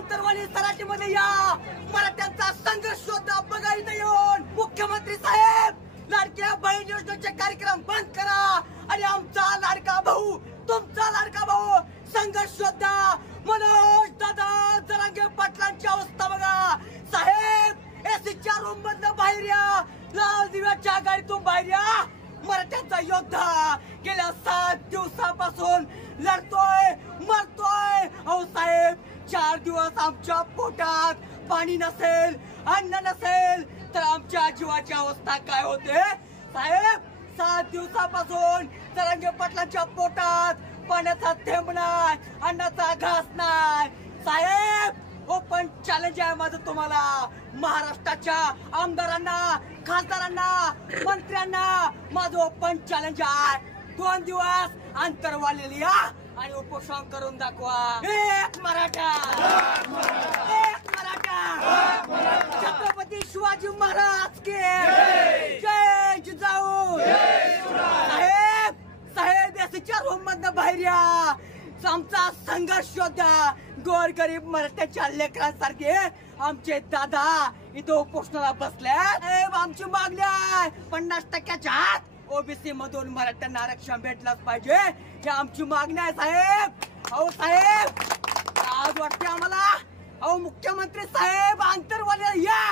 आंतरवाली सराटीमध्ये या मराठ्यांचा संघर्ष शोधा बघायला येऊन मुख्यमंत्री साहेब लाडक्या बहीण योजनेचे कार्यक्रम बंद करा आणि आमचा लाडका भाऊ तुमचा लाडका भाऊ संघर्ष शोधा मनोज दादा जरांगे पाटलांची अवस्था बघा साहेब एसीच्या रूम मधनं बाहेर या लाल दिव्याच्या गाडीतून बाहेर या मराठ्यांचा योद्धा गेल्या 7 दिवसापासून लढतोय मरतोय अहो साहेब 4 दिवस आमच्या पोटात पाणी नसेल अन्न नसेल तर आमच्या जीवाची अवस्था काय होते साहेब 7 दिवसापासून जरांगे पाटलांच्या पोटात पाण्याचा थेंब नाही अन्नाचा घास नाही साहेब ओपन चॅलेंज आहे माझं तुम्हाला महाराष्ट्राच्या आमदारांना खासदारांना मंत्र्यांना माझं ओपन चॅलेंज आहे 2 दिवस अंतरवालेली या आणि उपोषण करून दाखवा एक मराठा छत्रपती शिवाजी महाराज के जय जिजाऊ साहेब याच्या रूम मधनं बाहेर या आमचा संघर्ष शोधा गोरगरीब मराठ्याच्या लेकरांसारखे आमचे दादा इथं उपोषणाला बसले आमची मागणी आहे 50% आत ओबीसी मधून मराठ्यांना आरक्षण भेटलंच पाहिजे ही आमची मागणी आहे साहेब अहो साहेब आज वाटते आम्हाला अहो मुख्यमंत्री साहेब आंतरवालीला या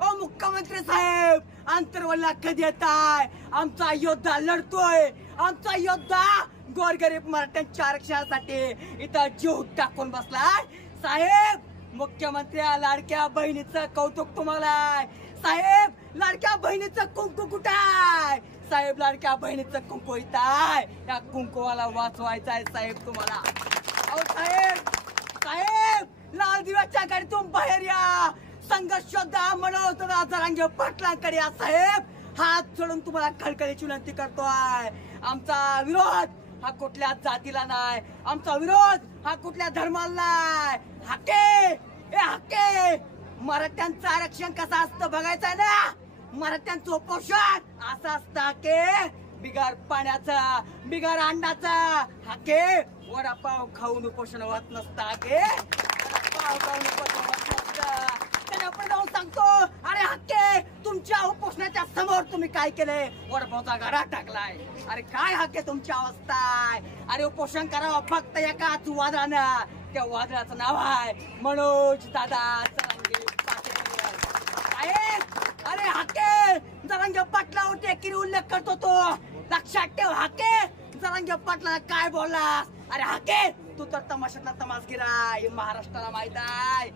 अहो मुख्यमंत्री साहेब आंतरवालीला कधी येताय आमचा योद्धा लढतोय आमचा योद्धा गोरगरीब मराठ्यांच्या आरक्षणासाठी इथं जीव टाकून बसलाय साहेब मुख्यमंत्री लाडक्या बहिणीचं कौतुक तुम्हाला साहेब लाडक्या बहिणीचं कुंकू कुठं आहे साहेब लाडक्या बहिणीचं कुंकू इथं आहे या कुंकुवाला वाचवायचं आहे साहेब तुम्हाला अहो साहेब लाल दिव्याच्या गाडीतून बाहेर या संघर्ष शोधा मनोज जरांगे पाटलांकडे या साहेब हात जोडून तुम्हाला कळकळीची विनंती करतोय आमचा विरोध हा कुठल्या जातीला नाही आमचा विरोध हा कुठल्या धर्माला नाही हक्के मराठ्यांचं आरक्षण कसं असतं बघायचंय ना मराठ्यांचं उपोषण असं असतं की बिगर पाण्याचा बिगर अंडाचा हक्के वडापाव खाऊन उपोषण होत नसतं हक्के वडापाव खाऊन उपोषण होत नसतं आपण जाऊन सांगतो अरे हक्के तुमच्या उपोषणाच्या समोर तुम्ही काय केलंय वडापावचा गाडा टाकलाय अरे काय हक्के तुमची अवस्था आहे अरे उपोषण करावं फक्त एकाच वादळानं त्या वादळाचं नाव आहे मनोज दादा जरांगे पाटील अरे हक्के जरांगे पाटलावरती एकीने उल्लेख करतो तो लक्षात ठेव हक्के जरांगे पाटला काय बोललास अरे हक्के तू तर तमाशातला तमासगीर आहे महाराष्ट्राला माहित आहे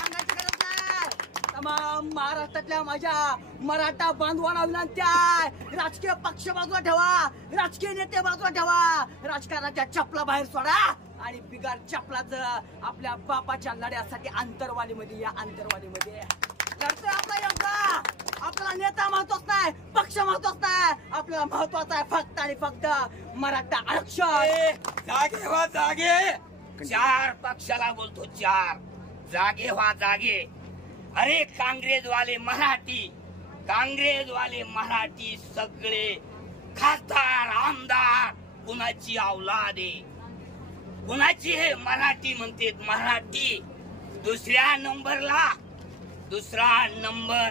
सांगायची गरज नाही तमाम महाराष्ट्रातल्या माझ्या मराठा बांधवांना विनंती आहे राजकीय पक्ष बाजूला ठेवा राजकीय नेते बाजूला ठेवा राजकारणाच्या चपला बाहेर सोडा आणि बिगार चपलाचं आपल्या बापाच्या लढ्यासाठी आंतरवालीमध्ये या आंतरवालीमध्ये लढतोय आपला योद्धा आपल्याला नेता महत्वाच नाही पक्ष महत्वाच नाही आपल्याला महत्वाचं आहे फक्त आणि फक्त मराठा आरक्षण जागे व्हा जागे 4 पक्षाला बोलतो 4 जागे व्हा जागे अरे काँग्रेसवाले मराठी सगळे खासदार आमदार कुणाची औलाद आहे कुणाची हे मराठी म्हणतात मराठी दुसरा नंबर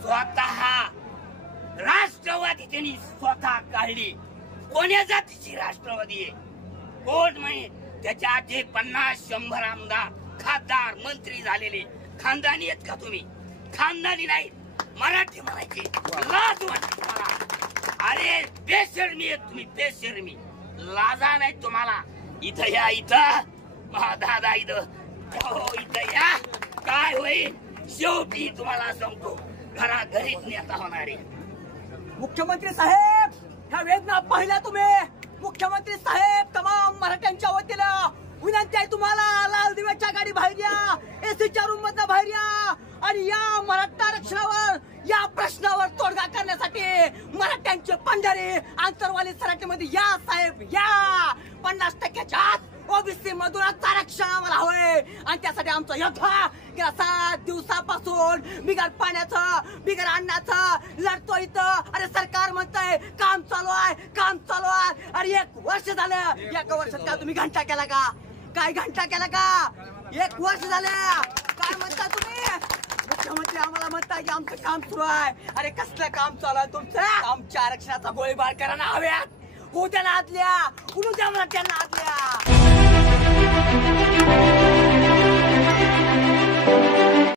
स्वतः राष्ट्रवादी त्यांनी स्वतः काढली कोण्या जातीची राष्ट्रवादी आहे कोण माहित त्याच्या आधी 50-100 आमदार खासदार मंत्री झालेले खानदानी आहेत का तुम्ही खानदानी नाही मराठी म्हणायचे लाज वाटते तुम्हाला अरे बेशर्मी आहेत तुम्ही बेशर्मी लाजा नाही तुम्हाला इथं या इथं दादा इथं या काय होईल शेवटी तुम्हाला सांगतो घराघरीच नेता होणार आहे मुख्यमंत्री साहेब ह्या वेदना पाहिल्या तुम्ही मुख्यमंत्री साहेब तमाम मराठ्यांच्या वतीनं विनंती आहे तुम्हाला लाल दिव्याच्या गाडी बाहेर या एसीच्या रूम मधनं बाहेर या आणि या मराठा आरक्षणावर या प्रश्नावर तोडगा करण्यासाठी मराठ्यांचे पंढरे आंतरवाली सराटीमध्ये या साहेब या 50%च्या आत ओबीसी मधूनच आरक्षण आम्हाला हवंय आणि त्यासाठी आमचा योद्धा गेल्या 7 दिवसापासून बिगर पाण्याचं बिगर अन्नाचं लढतो इथं अरे सरकार म्हणतंय काम चालू आहे अरे 1 वर्ष झालं 1 वर्षात का तुम्ही घंटा केला का काय घंटा केला का 1 वर्ष झालं. काय म्हणता तुम्ही? मुख्यमंत्री आम्हाला म्हणताय की आमचं काम सुरू आहे. अरे कसलं काम चालू आहे तुमचं? आमच्या आरक्षणाचा गोळीबार करा ना हव्यात. होऊ द्या ना आतल्या, उडू द्या मला त्यांना आतल्या.